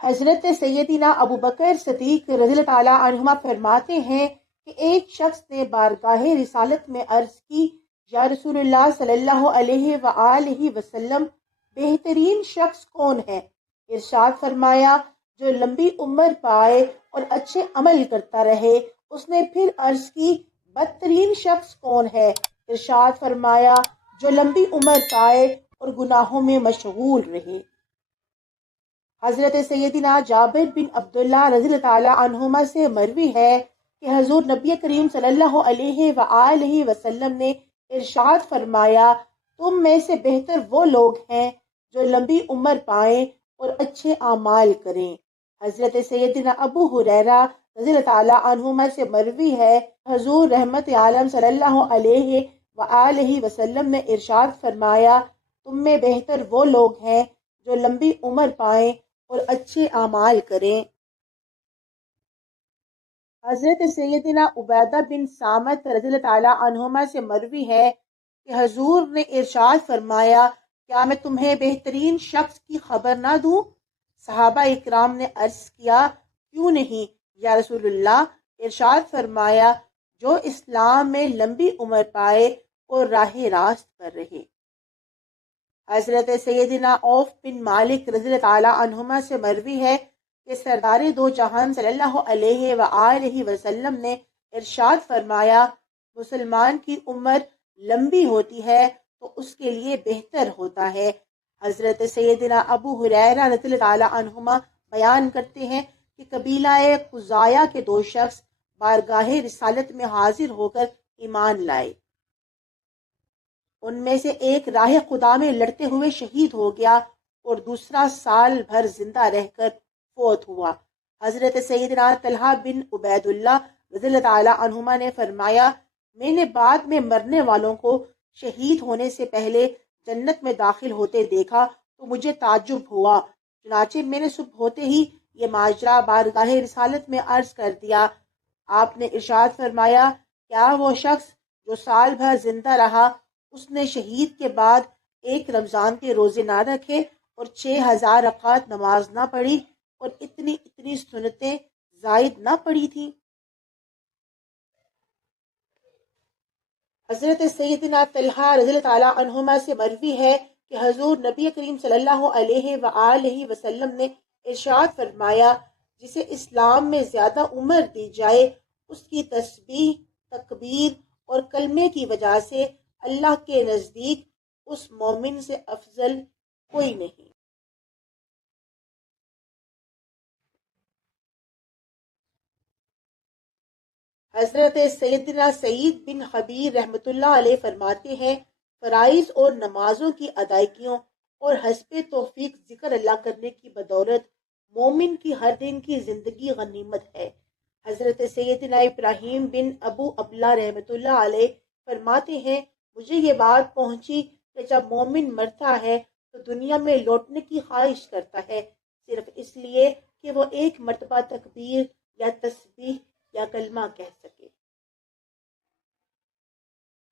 حضرت سیدنا ابو بکر صدیق رضی اللہ تعالیٰ عنہما فرماتے ہیں کہ ایک شخص نے بارگاہ رسالت میں عرض کی، یا رسول اللہ صلی اللہ علیہ وآلہ وسلم، بہترین شخص کون ہے؟ ارشاد فرمایا، جو لمبی عمر پائے اور اچھے عمل کرتا رہے۔ اس نے پھر عرض کی، بدترین شخص کون ہے؟ ارشاد فرمایا، جو لمبی عمر پائے اور گناہوں میں مشغول رہے۔ حضرت سیدنا جابر بن عبداللہ رضی اللہ تعالیٰ عنہما سے مروی ہے کہ حضور نبی کریم صلی اللہ علیہ وآلہ وسلم نے ارشاد فرمایا، تم میں سے بہتر وہ لوگ ہیں جو لمبی عمر پائیں اور اچھے اعمال کریں۔ حضرت سیدنا ابو ہریرہ رضی اللہ تعالیٰ عنہما سے مروی ہے، حضور رحمت عالم صلی اللہ علیہ وآلہ وسلم نے ارشاد فرمایا، تم میں بہتر وہ لوگ ہیں جو لمبی عمر پائیں اور اچھے اعمال کریں۔ حضرت سیدنا عبیدہ بن صامت رضی اللہ تعالیٰ عنہما سے مروی ہے کہ حضور نے ارشاد فرمایا، کیا میں تمہیں بہترین شخص کی خبر نہ دوں؟ صحابہ اکرام نے عرض کیا، کیوں نہیں یا رسول اللہ؟ ارشاد فرمایا، جو اسلام میں لمبی عمر پائے اور راہ راست پر رہے۔ حضرت سیدنا عوف بن مالک رضی اللہ تعالیٰ عنہما سے مروی ہے کہ سردار دو جہان صلی اللہ علیہ وآلہ وسلم نے ارشاد فرمایا، مسلمان کی عمر لمبی ہوتی ہے تو اس کے لیے بہتر ہوتا ہے۔ حضرت سیدنا ابو ہریرہ رضی اللہ تعالیٰ عنہما بیان کرتے ہیں کہ قبیلہ خزاعہ کے دو شخص بارگاہ رسالت میں حاضر ہو کر ایمان لائے۔ ان میں سے ایک راہ خدا میں لڑتے ہوئے شہید ہو گیا اور دوسرا سال بھر زندہ رہ کر فوت ہوا۔ حضرت سیدنا طلحہ بن عبید اللہ رضی اللہ تعالیٰ عنہما نے فرمایا، میں نے بعد میں مرنے والوں کو شہید ہونے سے پہلے جنت میں داخل ہوتے دیکھا تو مجھے تعجب ہوا، چنانچہ میں نے صبح ہوتے ہی یہ ماجرا بارگاہ رسالت میں عرض کر دیا۔ آپ نے ارشاد فرمایا، کیا وہ شخص جو سال بھر زندہ رہا، اس نے شہید کے بعد ایک رمضان کے روزے نہ رکھے اور 6000 رکعت نماز نہ پڑھی اور اتنی سنتیں زائد نہ پڑھی تھی؟ حضرت سیدنا طلحہ رضی اللہ تعالیٰ عنہما سے مروی ہے کہ حضور نبی کریم صلی اللہ علیہ وآلہ وسلم نے ارشاد فرمایا، جسے اسلام میں زیادہ عمر دی جائے اس کی تسبیح، تکبیر اور کلمے کی وجہ سے اللہ کے نزدیک اس مومن سے افضل کوئی نہیں۔ حضرت سیدنا سعید بن حبیر رحمۃ اللہ علیہ فرماتے ہیں، فرائض اور نمازوں کی ادائیگیوں اور حسب توفیق ذکر اللہ کرنے کی بدولت مومن کی ہر دن کی زندگی غنیمت ہے۔ حضرت سیدنا ابراہیم بن ابو ابلا رحمۃ اللہ علیہ فرماتے ہیں، مجھے یہ بات پہنچی کہ جب مومن مرتا ہے تو دنیا میں لوٹنے کی خواہش کرتا ہے، صرف اس لیے کہ وہ ایک مرتبہ تکبیر یا تسبیح یا کلمہ کہہ سکے۔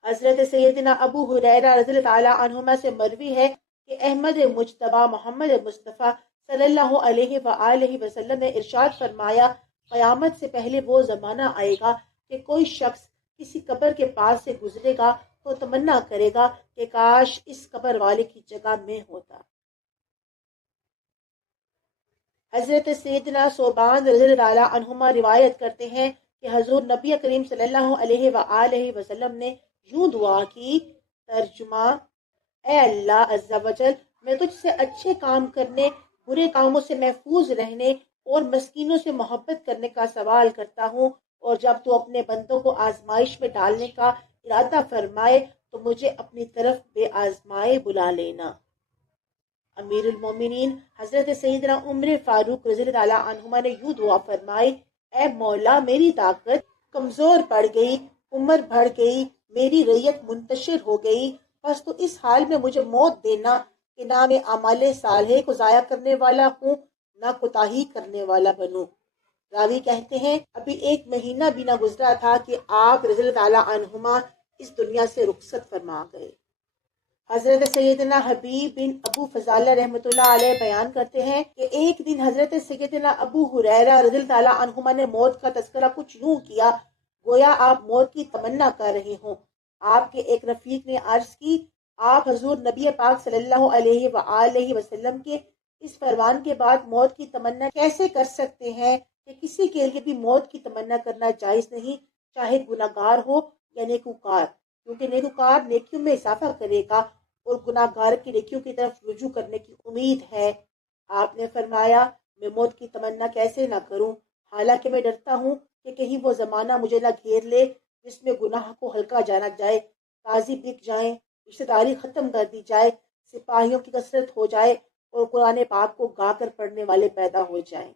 حضرت سیدنا ابو ہریرہ رضی اللہ تعالیٰ عنہما سے مروی ہے کہ احمد مجتبیٰ محمد مصطفیٰ صلی اللہ علیہ وآلہ وسلم نے ارشاد فرمایا، قیامت سے پہلے وہ زمانہ آئے گا کہ کوئی شخص کسی قبر کے پاس سے گزرے گا تو تمنا کرے گا کہ کاش اس قبر والے کی جگہ میں ہوتا۔ حضرت سیدنا صوبان رضی اللہ تعالیٰ عنہما روایت کرتے ہیں کہ حضور نبی کریم صلی اللہ علیہ وآلہ وسلم نے یوں دعا کی، ترجمہ، اے اللہ عز و جل، میں تجھ سے اچھے کام کرنے، برے کاموں سے محفوظ رہنے اور مسکینوں سے محبت کرنے کا سوال کرتا ہوں، اور جب تو اپنے بندوں کو آزمائش میں ڈالنے کا ارادہ فرمائے تو مجھے اپنی طرف بے آزمائے بلا لینا۔ امیر المومنین حضرت سیدنا عمر فاروق رضی اللہ تعالیٰ عنہما نے یوں دعا فرمائی، اے مولا، میری طاقت کمزور پڑ گئی، عمر بڑھ گئی، میری ریت منتشر ہو گئی، بس تو اس حال میں مجھے موت دینا کہ نہ میں اعمال صالح کو ضائع کرنے والا ہوں نہ کوتاہی کرنے والا بنوں۔ راوی کہتے ہیں، ابھی 1 مہینہ بھی نہ گزرا تھا کہ آپ رضی اللہ تعالیٰ عنہما اس دنیا سے رخصت فرما گئے۔ حضرت سیدنا حبیب بن ابو فضالہ رحمۃ اللہ علیہ بیان کرتے ہیں کہ ایک دن حضرت سیدنا ابو ہریرہ رضی اللہ تعالیٰ عنہما نے موت کا تذکرہ کچھ یوں کیا گویا آپ موت کی تمنا کر رہے ہوں۔ آپ کے ایک رفیق نے عرض کی، آپ حضور نبی پاک صلی اللہ علیہ وآلہ وسلم کے اس فرمان کے بعد موت کی تمنا کیسے کر سکتے ہیں کہ کسی کے لیے بھی موت کی تمنا کرنا جائز نہیں، چاہے گناہ گار ہو یا نیکوکار، کیونکہ نیکوکار نیکیوں میں اضافہ کرے گا اور گناہ گار کی نیکیوں کی طرف رجوع کرنے کی امید ہے۔ آپ نے فرمایا، میں موت کی تمنا کیسے نہ کروں، حالانکہ میں ڈرتا ہوں کہ کہیں وہ زمانہ مجھے نہ گھیر لے جس میں گناہ کو ہلکا جانا جائے، قاضی بک جائیں، رشتہ داری ختم کر دی جائے، سپاہیوں کی کثرت ہو جائے اور قرآن پاک کو گا کر پڑھنے والے پیدا ہو جائیں۔